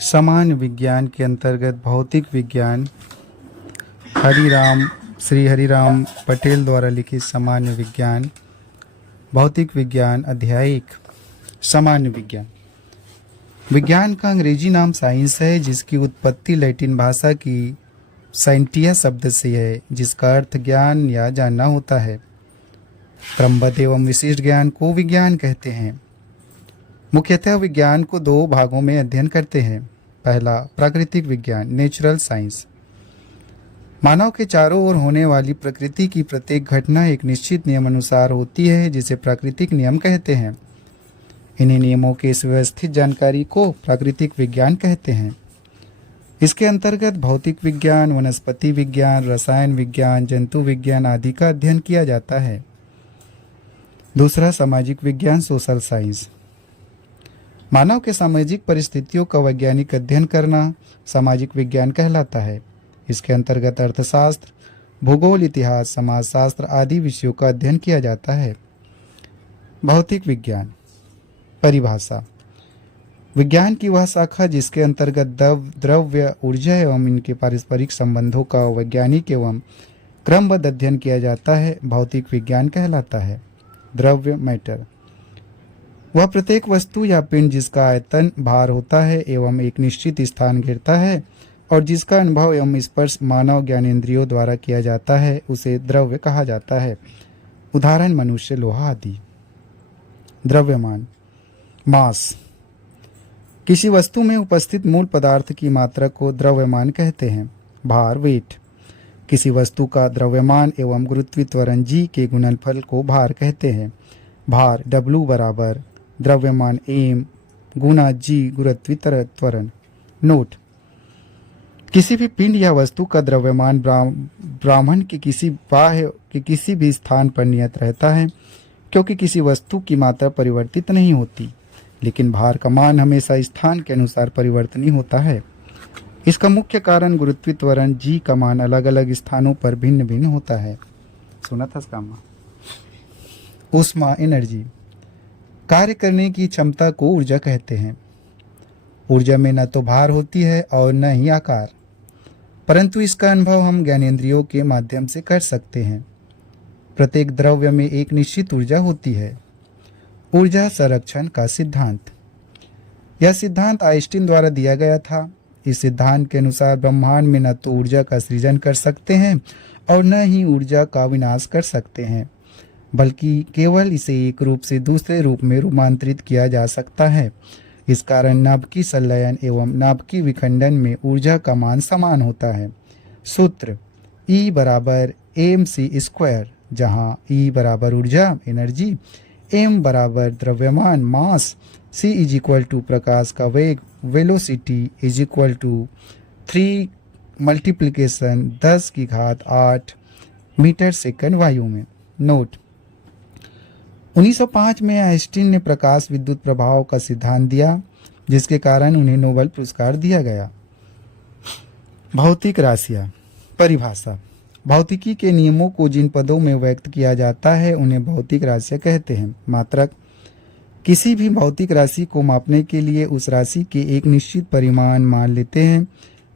सामान्य विज्ञान के अंतर्गत भौतिक विज्ञान श्री हरिराम पटेल द्वारा लिखित सामान्य विज्ञान, भौतिक विज्ञान अध्याय 1। सामान्य विज्ञान। विज्ञान का अंग्रेजी नाम साइंस है, जिसकी उत्पत्ति लैटिन भाषा की साइंटिया शब्द से है, जिसका अर्थ ज्ञान या जानना होता है। क्रमबद्ध एवं विशिष्ट ज्ञान को विज्ञान कहते हैं। मुख्यतः विज्ञान को दो भागों में अध्ययन करते हैं। पहला, प्राकृतिक विज्ञान, नेचुरल साइंस। मानव के चारों ओर होने वाली प्रकृति की प्रत्येक घटना एक निश्चित नियम अनुसार होती है, जिसे प्राकृतिक नियम कहते हैं। इन्हीं नियमों की सुव्यवस्थित जानकारी को प्राकृतिक विज्ञान कहते हैं। इसके अंतर्गत भौतिक विज्ञान, वनस्पति विज्ञान, रसायन विज्ञान, जंतु विज्ञान आदि का अध्ययन किया जाता है। दूसरा, सामाजिक विज्ञान, सोशल साइंस। मानव के सामाजिक परिस्थितियों का वैज्ञानिक अध्ययन करना सामाजिक विज्ञान कहलाता है। इसके अंतर्गत अर्थशास्त्र, भूगोल, इतिहास, समाजशास्त्र आदि विषयों का अध्ययन किया जाता है। भौतिक विज्ञान। परिभाषा। विज्ञान की वह शाखा जिसके अंतर्गत द्रव्य, ऊर्जा एवं इनके पारस्परिक संबंधों का वैज्ञानिक एवं क्रमबद्ध अध्ययन किया जाता है, भौतिक विज्ञान कहलाता है। द्रव्य, मैटर। वह प्रत्येक वस्तु या पिंड जिसका आयतन, भार होता है एवं एक निश्चित स्थान घेरता है और जिसका अनुभव एवं स्पर्श मानव ज्ञानेंद्रियों द्वारा किया जाता है, उसे द्रव्य कहा जाता है। उदाहरण, मनुष्य, लोहा आदि। द्रव्यमान, मास। किसी वस्तु में उपस्थित मूल पदार्थ की मात्रा को द्रव्यमान कहते हैं। भार, वेट। किसी वस्तु का द्रव्यमान एवं गुरुत्वीय त्वरण g के गुणनफल को भार कहते हैं। भार W बराबर द्रव्यमान m गुना g गुरुत्वीय त्वरण। नोट: किसी भी पिंड या वस्तु का द्रव्यमान ब्रह्मांड के किसी बाह्य के किसी भी स्थान पर नियत रहता है, क्योंकि किसी वस्तु की मात्रा परिवर्तित नहीं होती, लेकिन भार का मान हमेशा स्थान के अनुसार परिवर्तनीय होता है। इसका मुख्य कारण गुरुत्वीय त्वरण g का मान अलग अलग स्थानों पर भिन्न भिन्न होता है। सुना था इसका? ऊष्मा, एनर्जी। कार्य करने की क्षमता को ऊर्जा कहते हैं। ऊर्जा में न तो भार होती है और न ही आकार, परंतु इसका अनुभव हम ज्ञानेंद्रियों के माध्यम से कर सकते हैं। प्रत्येक द्रव्य में एक निश्चित ऊर्जा होती है। ऊर्जा संरक्षण का सिद्धांत। यह सिद्धांत आइंस्टीन द्वारा दिया गया था। इस सिद्धांत के अनुसार ब्रह्मांड में न तो ऊर्जा का सृजन कर सकते हैं और न ही ऊर्जा का विनाश कर सकते हैं, बल्कि केवल इसे एक रूप से दूसरे रूप में रूपांतरित किया जा सकता है। इस कारण नाभिकीय संलयन एवं नाभिकीय विखंडन में ऊर्जा का मान समान होता है। सूत्र: E बराबर mc², जहाँ E बराबर ऊर्जा, एनर्जी, m बराबर द्रव्यमान, mass, c is equal to प्रकाश का वेग, velocity, is equal to 3 multiplication 10⁸ metre second वायु में। नोट: 1905 में आइंस्टीन ने प्रकाश विद्युत प्रभाव का सिद्धांत दिया, जिसके कारण उन्हें नोबेल पुरस्कार दिया गया। भौतिक राशियाँ। परिभाषा। भौतिकी के नियमों को जिन पदों में व्यक्त किया जाता है, उन्हें भौतिक राशियाँ कहते हैं। मात्रक: किसी भी भौतिक राशि को मापने के लिए उस राशि के एक निश्चित परिमाण मान लेते हैं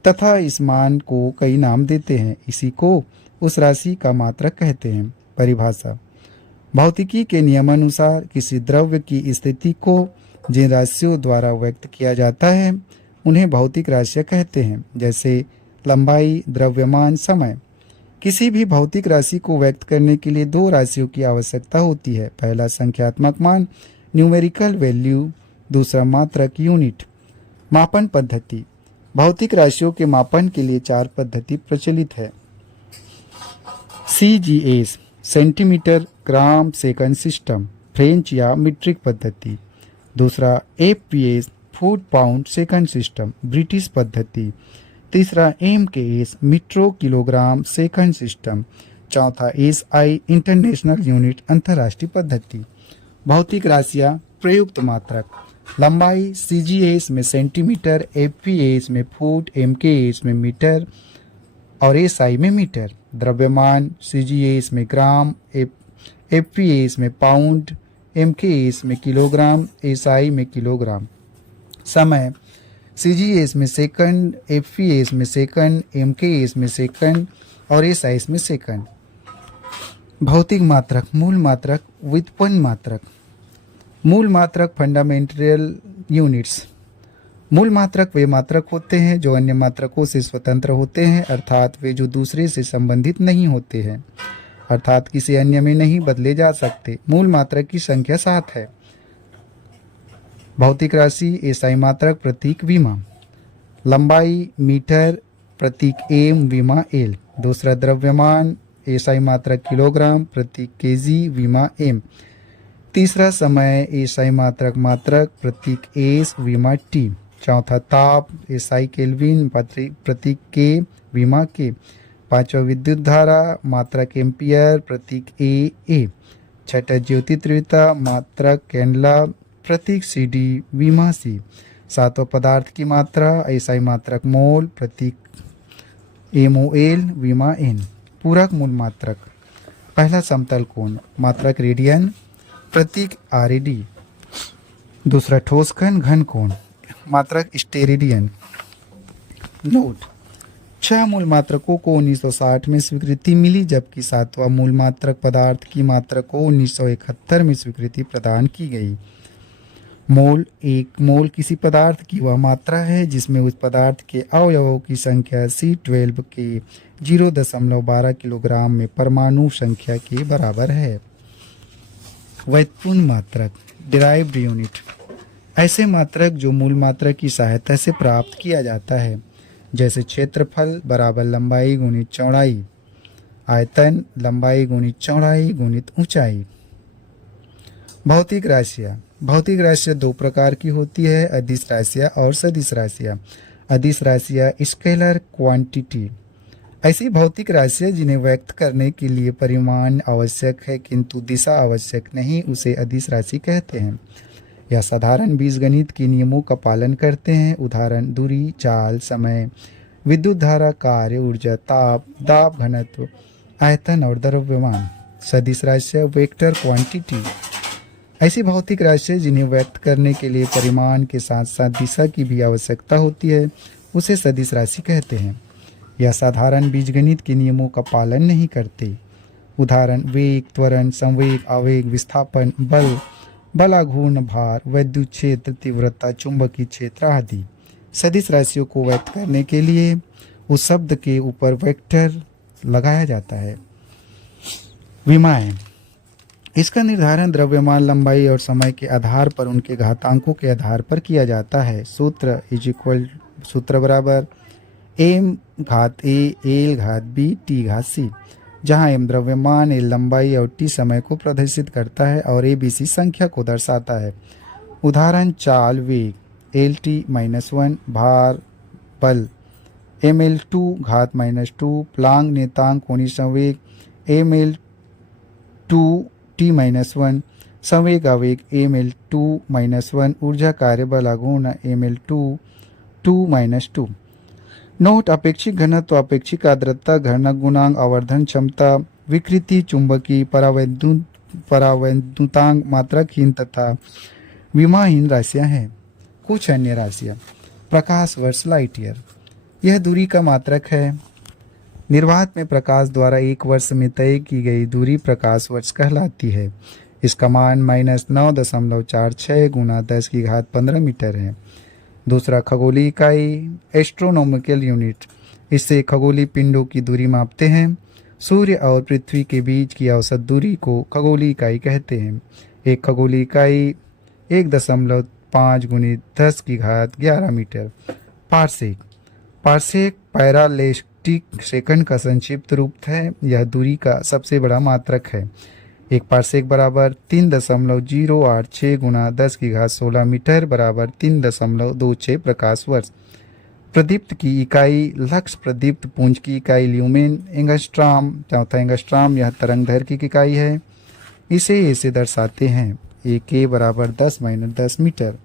तथा इस मान को कई नाम देते हैं। इसी को उस राशि का मात्रक कहते हैं। परिभाषा। भौतिकी के नियमानुसार किसी द्रव्य की स्थिति को जिन राशियों द्वारा व्यक्त किया जाता है, उन्हें भौतिक राशियाँ कहते हैं, जैसे लंबाई, द्रव्यमान, समय। किसी भी भौतिक राशि को व्यक्त करने के लिए दो राशियों की आवश्यकता होती है। पहला संख्यात्मक मान, न्यूमेरिकल वैल्यू। दूसरा मात्रक, यूनिट। मापन पद्धति। भौतिक राशियों के मापन के लिए 4 पद्धति प्रचलित है। CGS centimetre gram second system, French या मीट्रिक पद्धति। दूसरा FPS foot pound second system, British पद्धति। तीसरा MKS metro kilogram second system. चौथा SI इंटरनेशनल यूनिट, अंतर्राष्ट्रीय पद्धति। भौतिक राशियाँ। प्रयुक्त मात्रक। लंबाई CGS में सेंटीमीटर, FPS में फुट, MKS में मीटर और SI में मीटर। द्रव्यमान CGS में ग्राम, FPS में पाउंड, MKS में किलोग्राम, SI में किलोग्राम। समय CGS में सेकंड, FES में सेकंड, MKS में सेकंड और SIS में सेकंड। भौतिक मात्रक, मूल मात्रक, व्युत्पन्न मात्रक। मूल मात्रक फंडामेंटल यूनिट्स। मूल मात्रक वे मात्रक होते हैं जो अन्य मात्रकों से स्वतंत्र होते हैं, अर्थात वे जो दूसरे से संबंधित नहीं होते हैं, अर्थात किसी अन्य में नहीं बदले जा सकते। मूल मात्रक की संख्या 7 है। भौतिक राशि SI मात्रक प्रतीक विमा। लंबाई मीटर प्रतीक M विमा L। दूसरा द्रव्यमान SI मात्रक किलोग्राम प्रतीक KG विमा M। तीसरा समय SI मात्रक प्रतीक S विमा T। चौथा ताप SI केल्विन प्रतीक K विमा K। पांचवा विद्युत धारा मात्रक एम्पियर प्रतीक A। छठा ज्योति तीव्रता मात्रक कैंडला प्रतीक CD विमा C। सातवां पदार्थ की मात्रा SI मात्रक मोल प्रतीक MOL विमा N। पूरक मूल मात्रक। पहला समतल कोण मात्रक रेडियन प्रतीक RAD। दूसरा ठोस कण घन कोण मात्रक स्टेरेडियन। नोट, 6 मूल मात्रकों को 1960 में स्वीकृति मिली, जबकि 7वां मूल मात्रक पदार्थ की मात्रक को 1971 में स्वीकृति प्रदान की गई। मोल, एक मोल किसी पदार्थ की वह मात्रा है जिसमें उस पदार्थ के अवयवों की संख्या C12 के 0.12 किलोग्राम में परमाणु संख्या के बराबर है। व्युत्पन्न मात्रक डिराइव्ड यूनिट। ऐसे मात्रक जो मूल मात्रक की सहायता से प्राप्त किया जाता है, जैसे क्षेत्रफल बराबर लंबाई गुणित चौड़ाई, आयतन लंबाई गुणित चौड़ाई गुणित ऊंचाई। भौतिक राशियाँ। भौतिक राशियाँ 2 प्रकार की होती है, अदिश राशियाँ और सदिश राशियाँ। अदिश राशियाँ स्केलर क्वांटिटी। ऐसी भौतिक राशियाँ जिन्हें व्यक्त करने के लिए परिमाण आवश्यक है किंतु दिशा आवश्यक नहीं, उसे अदिश राशि कहते हैं। यह साधारण बीजगणित के नियमों का पालन करते हैं। उदाहरण दूरी, चाल, समय, विद्युत धारा, कार्य, ऊर्जा, ताप, दाब, घनत्व, आयतन और द्रव्यमान। सदिश राशियाँ वेक्टर क्वांटिटी। ऐसी भौतिक राशियाँ जिन्हें व्यक्त करने के लिए परिमाण के साथ साथ दिशा की भी आवश्यकता होती है, उसे सदिश राशि कहते हैं। यह साधारण बीजगणित के नियमों का पालन नहीं करते। उदाहरण वेग, त्वरण, संवेग, आवेग, विस्थापन, बल, बलाघूर्ण, भार, विद्युत क्षेत्र, तीव्रता, चुंबकीय क्षेत्र आदि। सदिश राशियों को व्यक्त करने के लिए उस शब्द के ऊपर वेक्टर लगाया जाता है। विमाएं। इसका निर्धारण द्रव्यमान, लंबाई और समय के आधार पर उनके घातांकों के आधार पर किया जाता है। सूत्र बराबर m घात a l घात b t घात c, जहाँ m द्रव्यमान, l लंबाई और t समय को प्रदर्शित करता है और a b c संख्या को दर्शाता है। उदाहरण चाल वेग lt-1, भार बल ml2 घात -2, प्लांक नियतांक कोणीय संवेग ml2t-1, संवेग आवेग ml2-1, ऊर्जा कार्य बल आघूर्ण ml2-2। नोट, अपेक्षित घनत्व, अपेक्षित आर्द्रता, घर्षण गुणांक, आवर्धन क्षमता, विकृति, चुंबकीय परावैद्युतांक मात्रकहीन तथा विमाहीन राशियां हैं। कुछ अन्य राशियां। प्रकाश वर्ष लाइट ईयर, यह दूरी का मात्रक है। निर्वात में प्रकाश द्वारा 1 वर्ष में तय की गई दूरी प्रकाश वर्ष कहलाती है। इसका मान -9.46 गुना 10⁻15 मीटर है। दूसरा खगोलीय इकाई एस्ट्रोनॉमिकल यूनिट, इससे खगोलीय पिंडों की दूरी मापते हैं। सूर्य और पृथ्वी के बीच की औसत दूरी को खगोलीय इकाई कहते हैं। एक खगोलीय इकाई 1.5 × 10⁻11 मीटर। पारसेक। पारसेक पैरालेक्टिक सेकंड का संक्षिप्त रूप है। यह दूरी का सबसे बड़ा मात्रक है। एक पारसेक बराबर 3.086 × 10⁻16 मीटर बराबर 3.26 प्रकाश वर्ष। प्रदीप्त की इकाई लक्स, प्रदीप्त पुंज की इकाई ल्यूमेन, एंगस्ट्रॉम, चौथा एंगस्ट्रॉम यह तरंग दैर्घ्य की इकाई है। इसे ऐसे दर्शाते हैं AK बराबर 10-10 मीटर।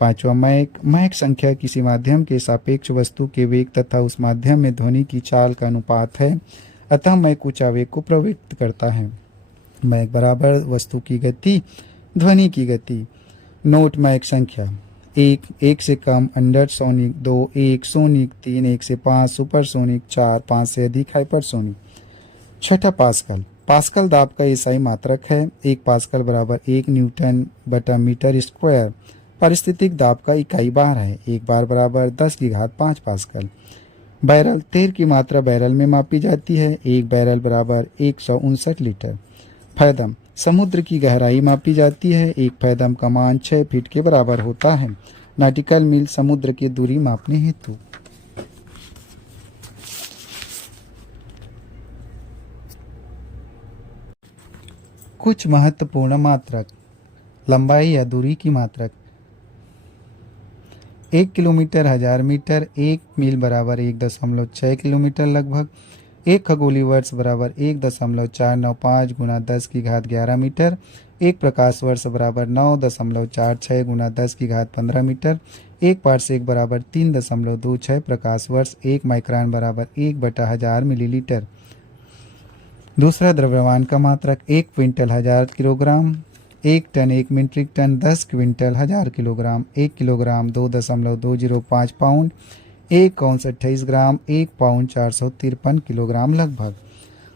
पांचवा मैक संख्या किसी माध्यम के सापेक्ष वस्तु के वेग तथा उस माध्यम में ध्वनि की चाल का अनुपात है, अतः मैक उच्च आवेग को प्रवृत्त करता है। मैक बराबर वस्तु की गति, ध्वनि की गति। नोट, मैक संख्या एक, एक से कम, अंडर सोनिक 2, एक सोनिक 3, 1 से 5, सुपरसोनिक 4, 5 से अधिक, हाइपरसोनिक। छठा पास्कल। पास्कल दाब का ईसाई मात्रक है। 1 पास्कल बराबर 1 न्यूटन बटा मीटर स्क्वायर। पारिस्थितिक दाब का इकाई बार है। 1 बार बराबर 10 की घात 5 पास्कल। बैरल, तेल की मात्रा बैरल में मापी जाती है। 1 बैरल बराबर 159 लीटर। फैदम, समुद्र की गहराई मापी जाती है। 1 फैदम का मान 6 फीट के बराबर होता है। नॉटिकल मील, समुद्र की दूरी मापने हेतु। कुछ महत्वपूर्ण मात्रक। लंबाई या दूरी की मात्रक। 1 किलोमीटर 1000 मीटर। 1 मील बराबर 1.6 किलोमीटर लगभग। 1 खगोलीय वर्ष बराबर 1.495 गुना 10 की घात 11 मीटर। 1 प्रकाश वर्ष बराबर 9.46 गुना 10 की घात 15 मीटर। 1 पारसेक बराबर 3.26 प्रकाश वर्ष। 1 माइक्रोन बराबर 1/1000 मिलीलीटर। दूसरा, द्रव्यमान का मात्रक। 1 quintal 1000 kilogram. 1 ton 1 metric ton. 10 quintal 1000 kilogram. 1 kilogram 2.205 pound. 1 ounce 28 gram. 1 pound 453 kilogram लगभग।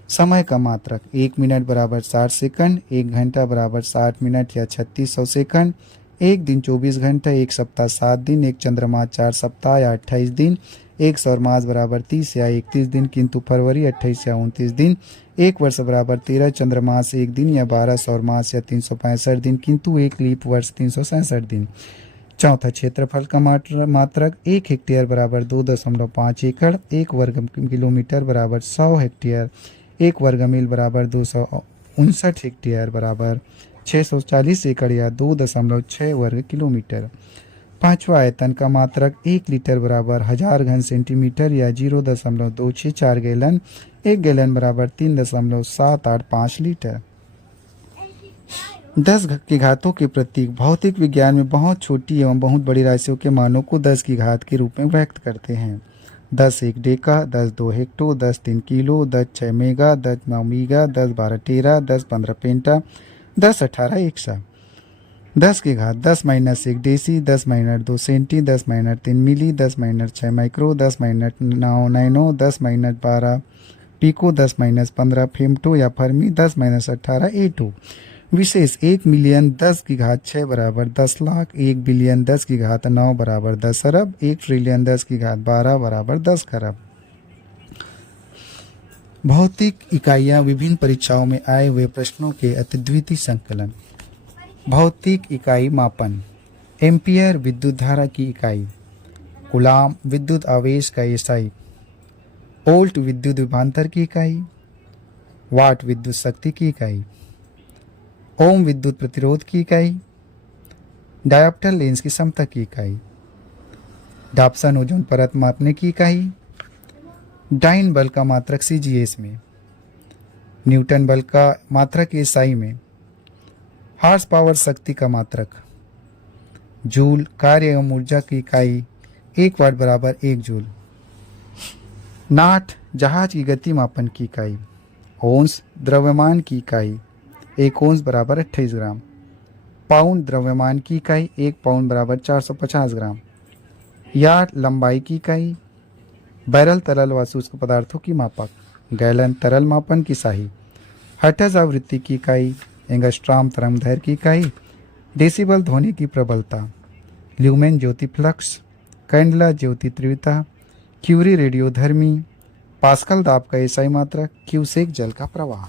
समय का मात्रक। 1 मिनट बराबर 60 सेकंड। 1 घंटा बराबर 60 मिनट या 3600 सेकंड। 1 दिन 24 घंटा। 1 सप्ताह 7 दिन। 1 चंद्रमा 4 सप्ताह या 28 दिन। 1 सौर मास बराबर 30 या 31 दिन किंतु फरवरी 28 या 29 दिन। 1 वर्ष बराबर 13 चंद्रमास 1 दिन या 12 सौर मास या 365 दिन किंतु 1 लीप वर्ष 367 दिन। चौथा, क्षेत्रफल का मात्रक। 1 हेक्टेयर बराबर 2.5 एकड़। 1 वर्ग किलोमीटर बराबर 100 हेक्टेयर। 1 वर्ग मील बराबर 259 हेक्टेयर बराबर 640 एकड़ या 2.6 वर्ग किलोमीटर। पांचवा, आयतन का मात्रक। 1 लीटर बराबर 1000 घन सेंटीमीटर या 0.264 गैलन। 1 गैलन बराबर 3.785 लीटर। 10 की घातों के प्रतीक भौतिक विज्ञान में बहुत छोटी एवं बहुत बड़ी राशियों के मानों को 10 की घात के रूप में व्यक्त करते हैं। 10 1 deca, 10 2 hecto, 10 3 kilo, 10 6 mega, 10 9 giga, 10 12 tera, 10 15 peta, 10 18 exa. 10 की घात 10 minus 1 deci, 10 minus 2 centi, 10 minus 3 milli, 10 minus 6 micro, 10 minus 9 nano, 10 minus 12 pico, 10 minus 15 femto या फर्मी, 10 माइनस 18 एटो। विशेष 1 मिलियन 10 की घात 6 बराबर 10 लाख। 1 बिलियन 10 की घात 9 बराबर 10 अरब। 1 ट्रिलियन 10 की घात 12 बराबर 10 खरब। भौतिक इकाइयाँ विभिन्न परीक्षाओं में आए हुए प्रश्नों के अद्वितीय संकलन। भौतिक इकाई मापन। एम्पियर विद्युत धारा की इकाई। कूलाम विद्युत आवेश का ईसाई। वोल्ट विद्युत विभवांतर की इकाई। वाट विद्युत शक्ति की इकाई। ओम विद्युत प्रतिरोध की इकाई। डायोप्टर लेंस की समता की इकाई। डाप्सन ओजोन परत मापने की इकाई। डाइन बल का मात्रक सीजीएस में। न्यूटन बल का मात्रक एसआई में। हॉर्स पावर शक्ति का मात्रक। जूल कार्य एवं ऊर्जा की इकाई। 1 वाट बराबर 1 जूल। नाट जहाज की गति मापन की इकाई। ओंस द्रव्यमान की इकाई। 1 ओंस बराबर 28 ग्राम। पाउंड द्रव्यमान की इकाई। 1 पाउंड बराबर 450 ग्राम। यार्ड लंबाई की इकाई। बैरल तरल व शुष्क पदार्थों की मापक। गैलन तरल मापन की शाही। हर्ट्ज आवृत्ति की इकाई। एंगस्ट्रॉम तरंगदैर्घ्य की इकाई। डेसिबल ध्वनि की प्रबलता। ल्यूमेन ज्योति फ्लक्स। कैंडला ज्योति तीव्रता। क्यूरी रेडियोधर्मी। पास्कल दाब का एसआई मात्रक। क्यूसेक जल का प्रवाह।